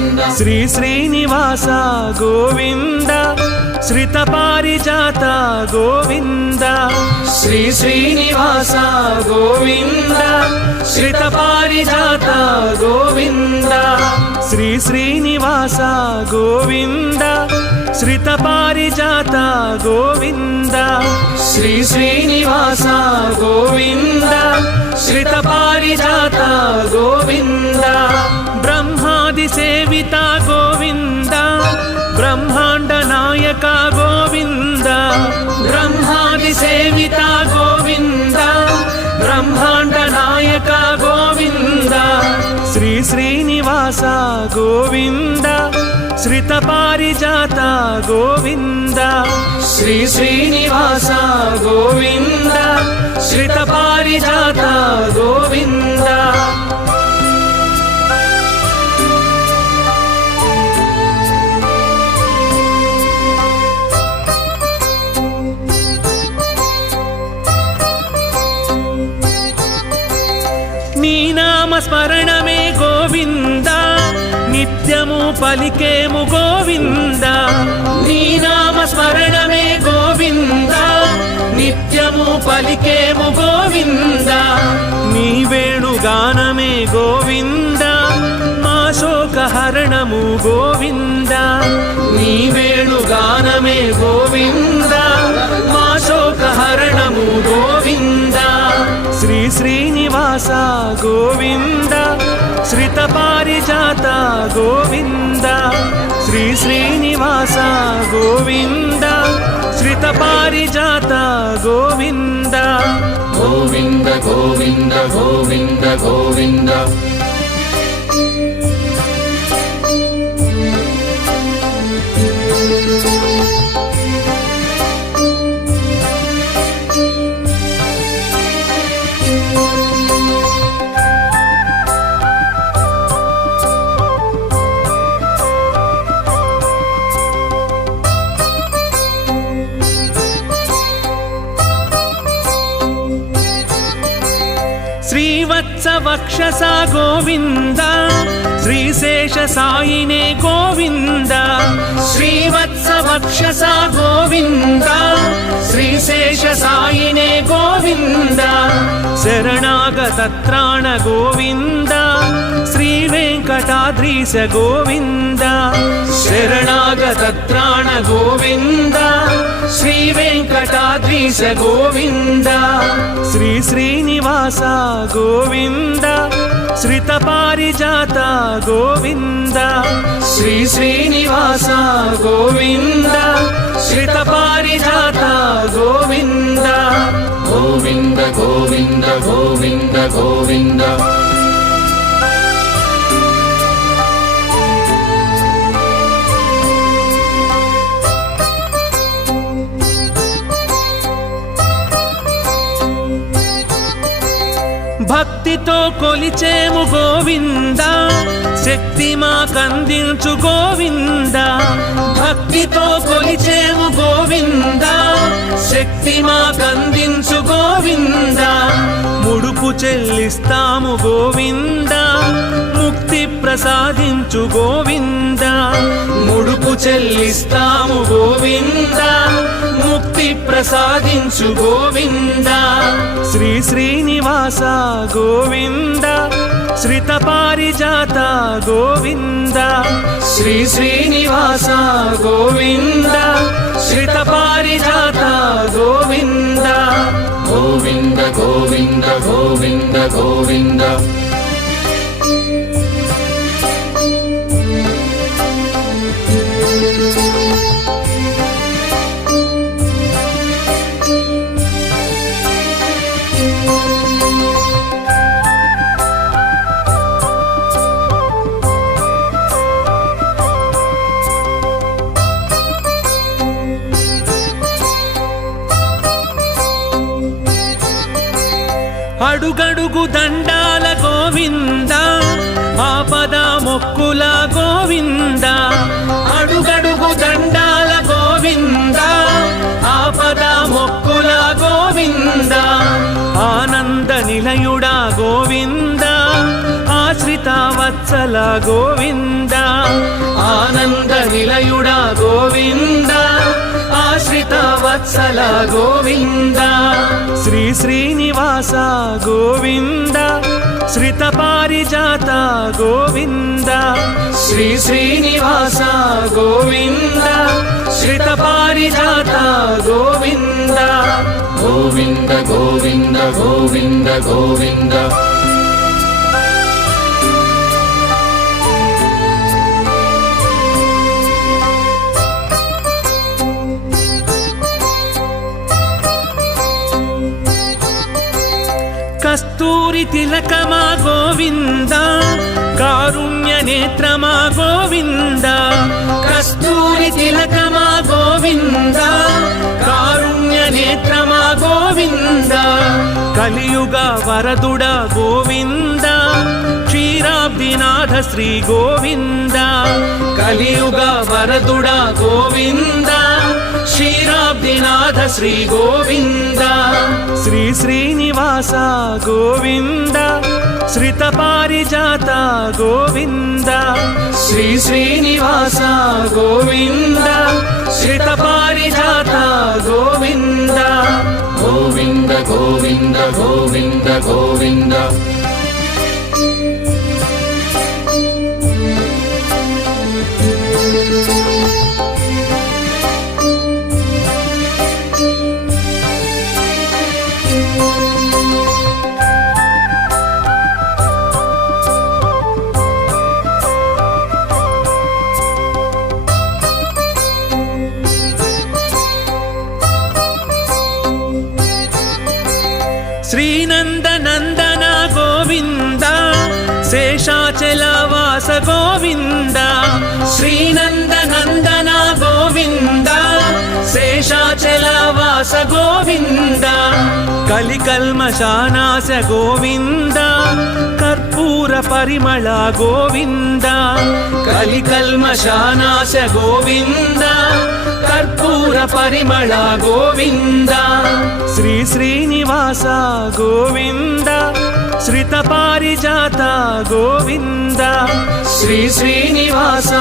గోవింద శ్రీ శ్రీనివాస గోవింద శ్రిత పారిజాత గోవింద శ్రీ శ్రీనివాస గోవింద శ్రిత పారిజాత గోవింద శ్రీ శ్రీనివాస గోవింద శ్రిత పారిజాత గోవింద శ్రీ శ్రీనివాస గోవింద శ్రిత పారిజాత గోవింద బ్రహ్మాది సేవిత గోవింద బ్రహ్మాండ నాయక గోవింద బ్రహ్మాది సేవిత గోవింద బ్రహ్మాండ నాయక గోవింద శ్రీ శ్రీనివాస గోవింద శ్రిత పారిజాత గోవింద శ్రీ శ్రీనివాస గోవింద శ్రిత పారిజాత గోవింద నీ నామ స్మరణమే గోవింద నిత్యము పలికేము గోవింద నీ నామ స్మరణమే గోవింద నిత్యము పలికేము గోవింద నీ వేణుగానమే గోవింద మా శోకహరణము గోవింద నీ వేణుగానమే గోవింద మా శోకహరణము గోవింద శ్రీ శ్రీనివాస గోవింద శ్రిత పారిజాత గోవింద శ్రీ శ్రీనివాస గోవింద శ్రిత పారిజాత గోవింద గోవింద గోవింద గోవింద గోవింద శ్రీవత్స వక్షస గోవింద శ్రీశేష సాయినే గోవింద శ్రీవత్స వక్షస గోవింద శ్రీశేష సాయినే గోవింద శరణాగతత్రాణ గోవింద శ్రీ వెంకటాద్రీశ గోవింద శరణాగతత్రాణ గోవింద శ్రీ వెంకటాద్రీశ గోవింద శ్రీ శ్రీనివాస గోవింద శ్రిత పారిజాత గోవింద శ్రీ శ్రీనివాస గోవింద శ్రిత పారిజాత గోవింద గోవింద గోవింద గోవింద గోవింద భక్తితో కొలిచేము గోవింద శక్తి మాకందించు గోవింద భక్తితో కొలిచేము గోవింద శక్తి మాకందించు గోవింద ముడుపు చెల్లిస్తాము గోవింద ముక్తి ప్రసాదించు గోవింద ముడుపు చెల్లిస్తాము గోవింద ముక్తి ప్రసాదించు గోవింద శ్రీ శ్రీనివాస గోవింద శ్రిత పారిజాత గోవింద శ్రీ శ్రీనివాస గోవింద శ్రిత పారిజాత గోవింద గోవింద గోవింద గోవింద గోవింద అడుగడుగు దండాల గోవింద ఆపద మొక్కుల గోవింద అడుగడుగు దండాల గోవింద ఆపద మొక్కుల గోవింద ఆనంద నిలయుడా గోవింద ఆశ్రిత వత్స వత్సల గోవింద ఆనంద నిలయుడా గోవింద ఆశ్రిత వత్సల గోవింద శ్రీ శ్రీనివాస గోవింద శ్రిత పారిజాత గోవింద శ్రీ శ్రీనివాస గోవింద శ్రిత పారిజాత గోవింద గోవింద గోవింద గోవింద గోవింద కస్తూరి తిలకమా గోవింద కారుణ్య నేత్రమా గోవింద కస్తూరి తిలకమా గోవింద కారుణ్య నేత్రమా గోవింద కలియుగ వరదుడ గోవింద క్షీరాబ్దినాథ శ్రీ గోవింద కలియుగ వరదుడ గోవింద క్షీరాబ్దినాథ శ్రీ గోవింద శ్రీ శ్రీనివాస గోవింద శ్రిత పారిజాత గోవింద శ్రీ శ్రీనివాస గోవింద శ్రిత పారిజాత గోవింద గోవింద గోవింద గోవింద గోవింద శ్రీనందనందన గోవింద శేషాచలవాస గోవింద శ్రీనందనందన గోవింద శేషాచలవాస గోవింద కలికల్మషానాశ గోవింద కర్పూర పరిమళ గోవింద కలికల్మషానాశ గోవింద కర్పూర పరిమళ గోవింద శ్రీ శ్రీనివాస గోవింద శ్రిత పారిజాత గోవింద శ్రీ శ్రీనివాస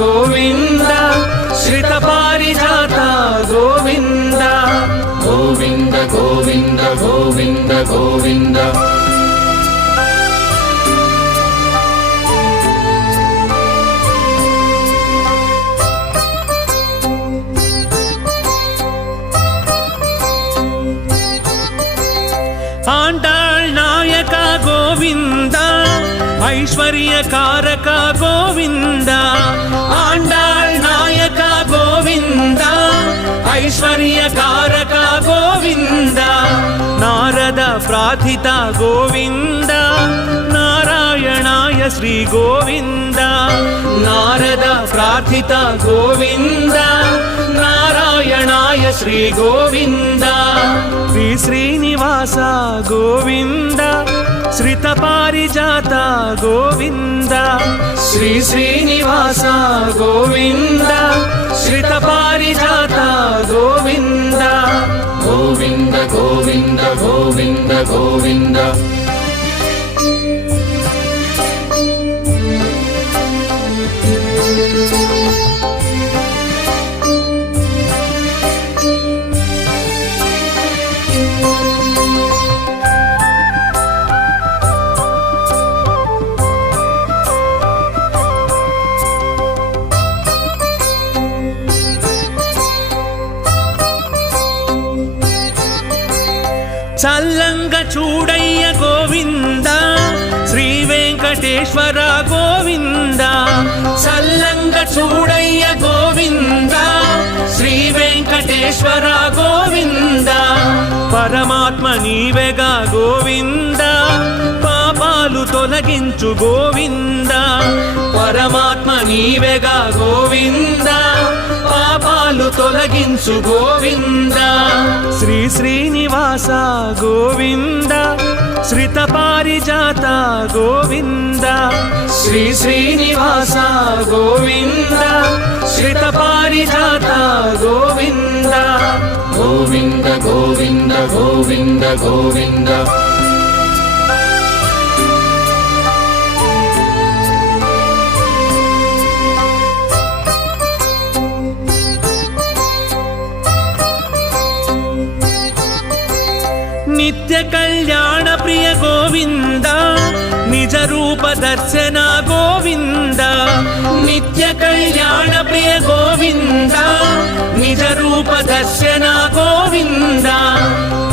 గోవింద శ్రిత పారిజాత గోవింద గోవింద గోవింద గోవింద గోవింద ఆండాళ్ నాయక గోవింద ఐశ్వర్యకారక గోవింద ఆండాళ్ నాయక గోవింద ఐశ్వర్యకారక గోవింద నారద ప్రార్థిత గోవింద నారాయణాయ శ్రీ గోవింద నారద ప్రార్థిత గోవింద నారాయణాయ శ్రీ గోవింద శ్రీ శ్రీనివాస గోవింద శ్రిత పారిజాత గోవింద శ్రీ శ్రీనివాస గోవింద శ్రిత పారిజాత గోవింద గోవింద గోవింద గోవింద గోవింద చల్లంగ చూడయ్య గోవింద శ్రీ వెంకటేశ్వర గోవింద చల్లంగ చూడయ్య గోవింద శ్రీ వెంకటేశ్వర గోవింద పరమాత్మ నీవెగా గోవింద పాపాలు తొలగించు గోవింద పరమాత్మ నీవెగా గోవింద పాపాలు తొలగించు గోవింద శ్రీ శ్రీనివాస గోవింద శ్రిత పారిజాత గోవింద శ్రీ శ్రీనివాస గోవింద శ్రిత పారిజాత గోవింద గోవింద గోవింద గోవింద గోవింద రూప దర్శన గోవింద నిత్య కళ్యాణ ప్రియ గోవింద నిజ రూప దర్శన గోవింద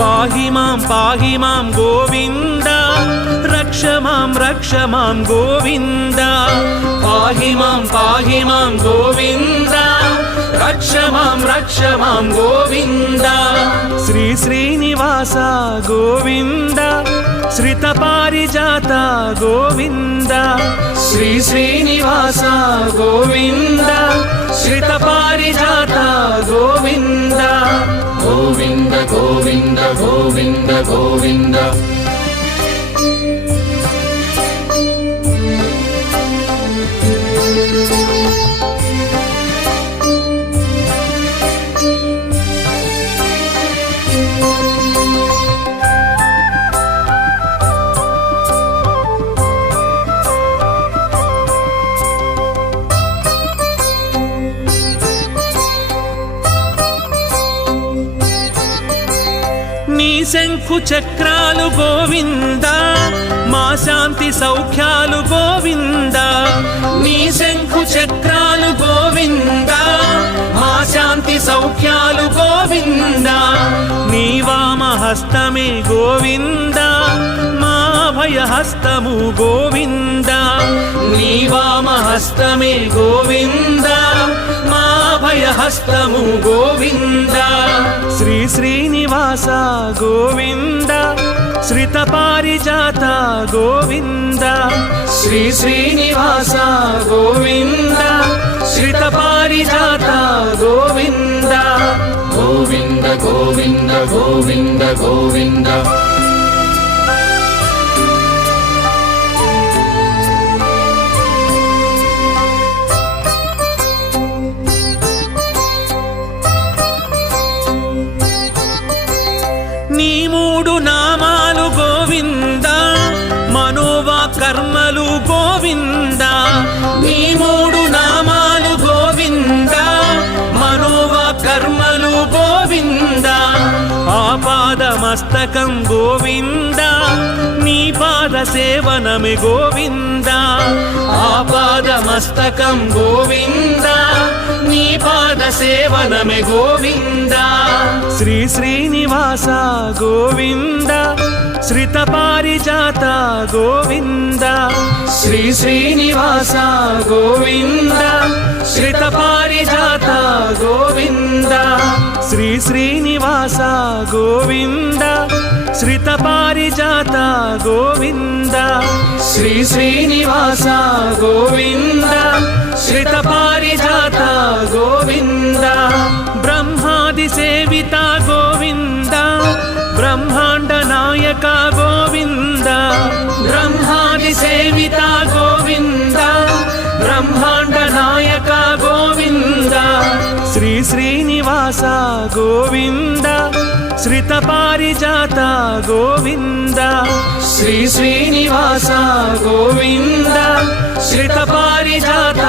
పాహి మాం గోవింద రక్ష మాం గోవింద పాహి మాం గోవింద రక్ష మాం గోవింద శ్రీ శ్రీనివాస గోవింద శ్రిత పారిజాత గోవింద శ్రీ శ్రీనివాస గోవింద శ్రిత పారిజాత గోవింద గోవింద గోవింద గోవింద గోవింద నీ శంఖు చక్రాలు గోవింద మా శాంతి సౌఖ్యాలు గోవింద నీ శంఖు చక్రాలు గోవింద మా శాంతి సౌఖ్యాలు గోవింద నీ వామ హస్తమే గోవింద మా అభయహస్తము గోవింద నీ వామ హస్తమే గోవింద మా అభయహస్తము గోవింద శ్రీ శ్రీనివాస గోవింద శ్రిత పారిజాత గోవింద శ్రీ శ్రీనివాస గోవింద శ్రిత పారిజాత గోవింద గోవింద గోవింద గోవింద గోవింద నీ మూడు నామాలు గోవింద మనోవా కర్మలు గోవింద నీ మూడు నామాలు గోవింద మనోవా కర్మలు గోవింద ఆపాదమస్తకం గోవింద నీ పాద సేవనమే గోవింద ఆపాదమస్తకం గోవింద నీ పాద సేవనమే గోవింద శ్రీ శ్రీనివాస గోవింద శ్రిత పారిజాత గోవింద శ్రీ శ్రీనివాస గోవింద శ్రిత పారిజాత గోవింద శ్రీ శ్రీనివాస గోవింద శ్రిత పారిజాత గోవింద శ్రీ శ్రీనివాస గోవింద శ్రిత పారిజాత గోవింద బ్రహ్మాది సేవిత గోవింద బ్రహ్మాండ నాయక గోవింద బ్రహ్మాది సేవిత గోవింద బ్రహ్మాండ నాయక గోవింద శ్రీ శ్రీనివాస గోవింద శ్రిత పారిజాత గోవింద శ్రీ శ్రీనివాస గోవింద శ్రిత పారిజాత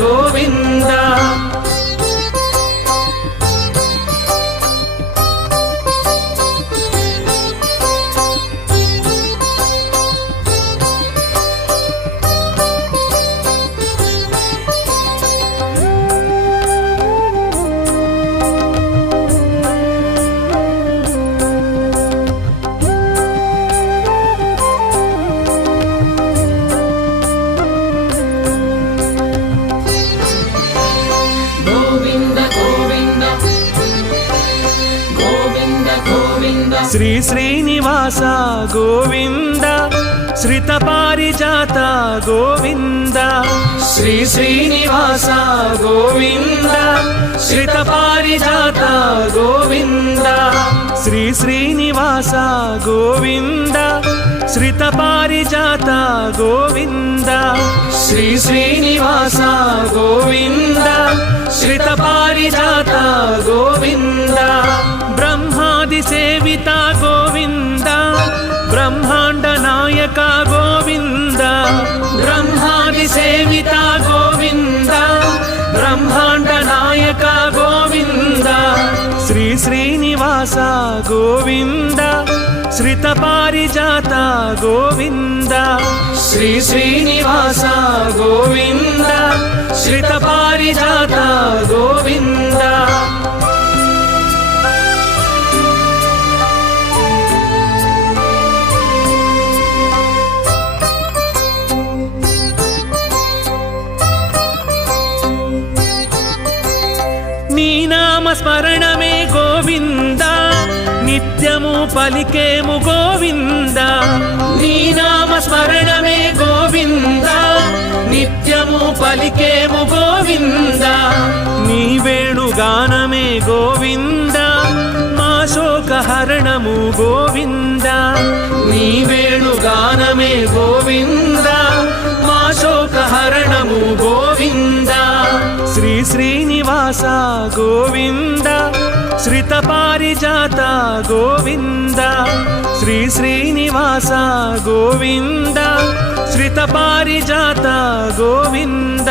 గోవింద శ్రీ శ్రీనివాస గోవింద శ్రిత పారిజాత గోవింద శ్రీ శ్రీనివాస గోవింద శ్రిత పారిజాత గోవింద శ్రీ శ్రీనివాస గోవింద శ్రిత పారిజాత గోవింద శ్రీ శ్రీనివాస గోవింద శ్రిత పారిజాత గోవింద బ్రహ్మాది సేవిత గోవింద బ్రహ్మాండ నాయక గోవింద బ్రహ్మాది సేవిత గోవింద బ్రహ్మాండ నాయక గోవింద శ్రీ శ్రీనివాస గోవింద శ్రిత పారిజాత గోవింద శ్రీ శ్రీనివాస గోవింద శ్రిత పారిజాత గోవింద నీ నామ స్మరణమే గోవింద నిత్యము పలికేము గోవింద నీ నామ స్మరణమే గోవింద నిత్యము పలికేము గోవింద నీ వేణుగానమే గోవింద మా శోకహరణము గోవింద నీ వేణుగానమే గోవింద మా శోకహరణము గోవింద శ్రీ శ్రీనివాస గోవింద శ్రిత పారిజాత గోవింద శ్రీ శ్రీనివాస గోవింద శ్రిత పారిజాత గోవింద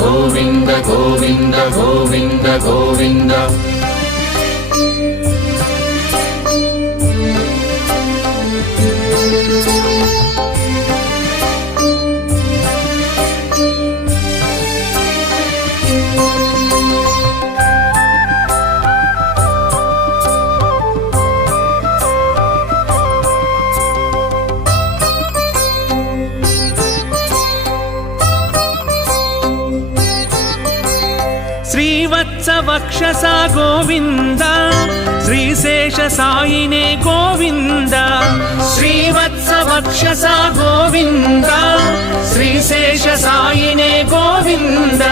గోవింద గోవింద గోవింద గోవింద శ్రీవత్స వక్షస గోవింద శ్రీశేష సాయినే గోవింద శ్రీవత్స వక్షస గోవింద శ్రీశేష సాయినే గోవింద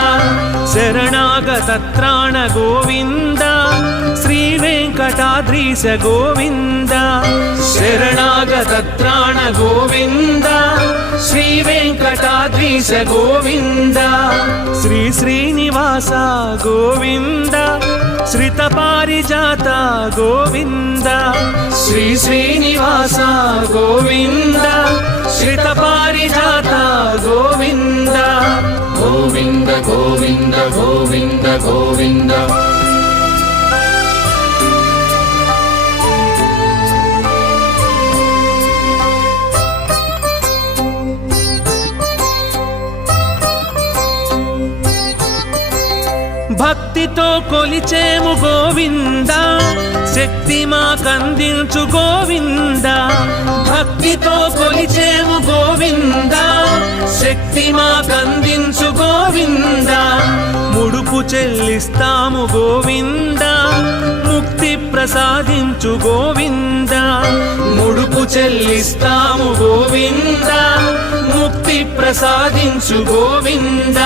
శరణాగత త్రాణ గోవింద శ్రీ వెంకటాద్రీశ గోవింద శరణాగత త్రాణ గోవింద శ్రీ వెంకటాద్రీశ గోవింద శ్రీ శ్రీనివాస గోవింద శ్రిత పారిజాత గోవింద శ్రీ శ్రీనివాస గోవింద శ్రిత పారిజాత గోవింద గోవింద గోవింద గోవింద గోవింద భక్తితో కొలిచేము గోవింద శక్తి మాకందించు గోవింద భక్తితో కొలిచేము గోవింద శక్తి మాకందించు గోవింద ముడుపు చెల్లిస్తాము గోవింద ముక్తి ప్రసాదించు గోవింద ముడుపు చెల్లిస్తాము గోవింద ముక్తి ప్రసాదించు గోవింద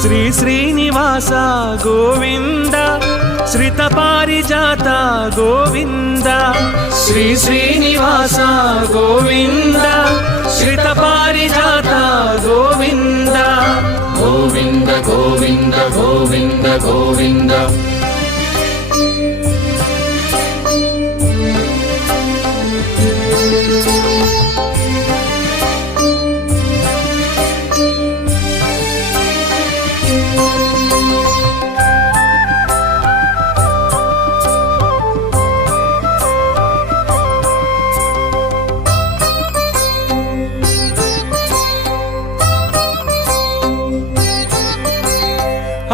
శ్రీ శ్రీనివాస గోవింద శ్రిత పారిజాత గోవింద శ్రీ శ్రీనివాస గోవింద శ్రిత పారిజాత గోవింద గోవింద గోవింద గోవింద గోవింద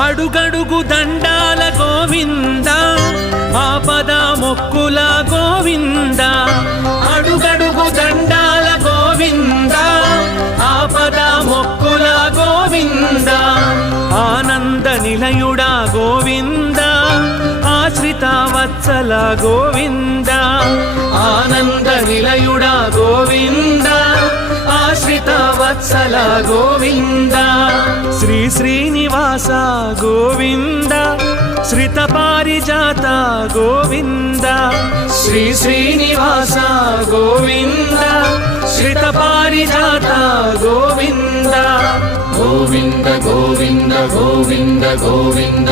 అడుగడుగు దండాల గోవింద ఆపద మొక్కుల గోవింద అడుగడుగు దండాల గోవింద ఆపద మొక్కుల గోవింద ఆనంద నిలయుడా గోవింద ఆశ్రిత వత్సల గోవింద ఆనంద నిలయుడా గోవింద ఆశ్రిత వత్సల గోవింద శ్రీ శ్రీనివాస గోవింద శ్రిత పారిజాత గోవింద శ్రీ శ్రీనివాస గోవింద శ్రిత పారిజాత గోవింద గోవింద గోవింద గోవింద గోవింద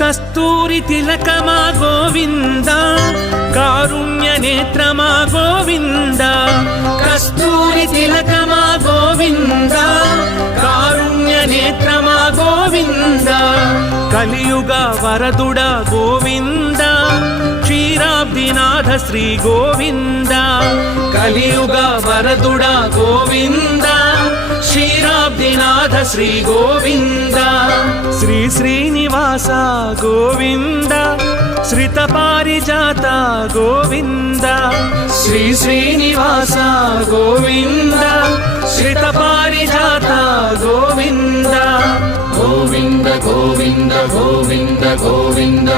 కస్తూరి తిలకమా గోవింద కారుణ్య నేత్రమా గోవింద కస్తూరి తిలకమా గోవింద కారుణ్య నేత్రమా గోవింద కలియుగ వరదుడ గోవింద క్షీరాబ్దినాథ శ్రీ గోవింద కలియుగ వరదుడ గోవింద క్షీరాబ్దినాథ శ్రీ గోవింద శ్రీ శ్రీనివాస గోవింద శ్రిత పారిజాత గోవింద శ్రీ శ్రీనివాస గోవింద శ్రిత పారిజాత గోవింద గోవింద గోవింద గోవింద గోవింద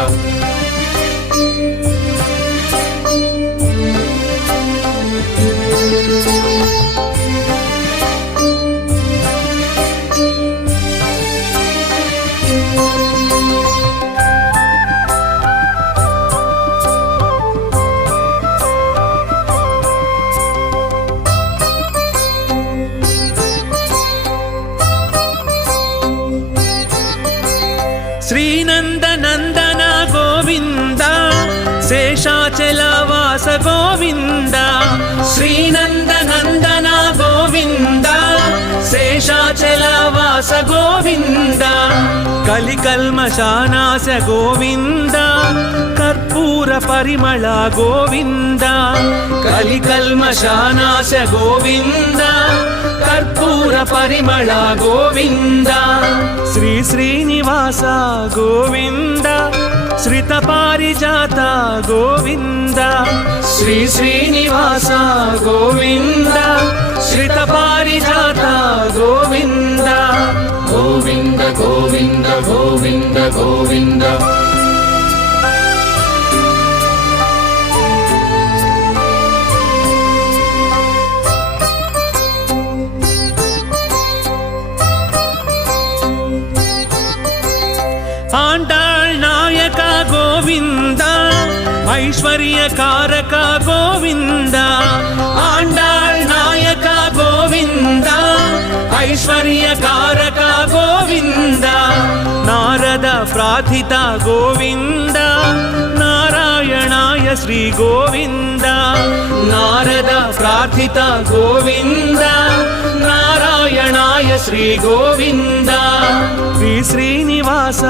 శ్రీనందనందన గోవింద శేషాచలవాస గోవింద శ్రీనందనందన గోవింద శేషాచలవాస గోవింద కలికల్మషానాశ గోవింద కర్పూర పరిమళ గోవింద కలికల్మషానాశ గోవింద కర్పూర పరిమళ గోవింద శ్రీ శ్రీనివాస గోవింద శ్రిత పారిజాత గోవింద శ్రీ శ్రీనివాస గోవింద శ్రిత పారిజాత గోవింద గోవింద గోవింద గోవింద గోవింద ఆండాళ్ నాయక గోవింద ఐశ్వర్యకారక గోవింద ఆండాళ్ నాయక గోవింద ఐశ్వర్యకారక గోవింద నారద ప్రార్థిత గోవింద నారాయణాయ శ్రీ గోవింద నారద ప్రార్థిత గోవింద నారాయణాయ శ్రీ గోవింద శ్రీ శ్రీనివాస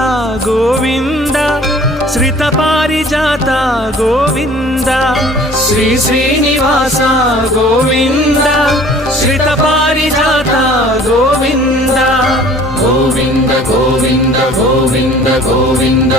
గోవింద శ్రిత పారిజాత గోవింద శ్రీ శ్రీనివాస గోవింద శ్రిత పారిజాత గోవింద గోవింద గోవింద గోవింద గోవింద